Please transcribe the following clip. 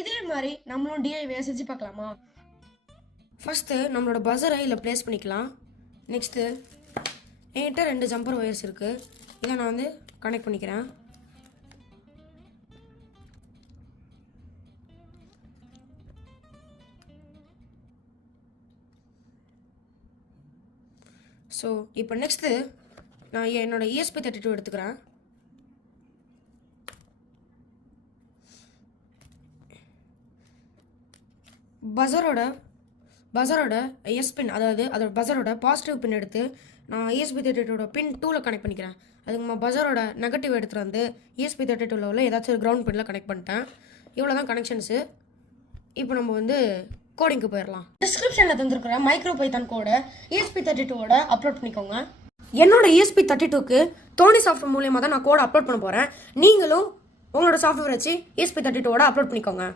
இதே மாதிரி நம்மளும் டிஐவே செஞ்சு பார்க்கலாமா? ஃபஸ்ட்டு நம்மளோட பஸரை இதில் ப்ளேஸ் பண்ணிக்கலாம். நெக்ஸ்ட்டு என்கிட்ட 2 ஜம்பர் ஒயர்ஸ் இருக்குது. இதை நான் வந்து கனெக்ட் பண்ணிக்கிறேன். ஸோ இப்போ நெக்ஸ்ட்டு நான் என்னோடய ESP32 எடுத்துக்கிறேன். பஸரோட எஸ் பின், அதாவது அதோட பஸரோட பாசிட்டிவ் பின் எடுத்து நான் ESP32 பின் 2ல் கனெக்ட் பண்ணிக்கிறேன். அதுக்கு பஸரோட நெகட்டிவ் எடுத்துகிட்டு வந்து ESP32 உள்ள ஏதாச்சும் ஒரு கிரவுண்ட் பின்னில் கனெக்ட் பண்ணிட்டேன். இவ்வளோ தான் கனெக்ஷன்ஸு. இப்போ நம்ம வந்து கோடிங்க்கு போயிடலாம். டிஸ்கிரிப்ஷனில் தந்துருக்கிற மைக்ரோ பைத்தான் கோடை ESP32 அப்லோட் பண்ணிக்கோங்க. என்னோட ESP32க்கு டோனி சாஃப்ட்வேர் மூலியமாக தான் நான் கோடை அப்லோட் பண்ண போகிறேன். நீங்களும் உங்களோட சாஃப்ட்வேர் வச்சு ESP32 அப்லோட் பண்ணிக்கோங்க.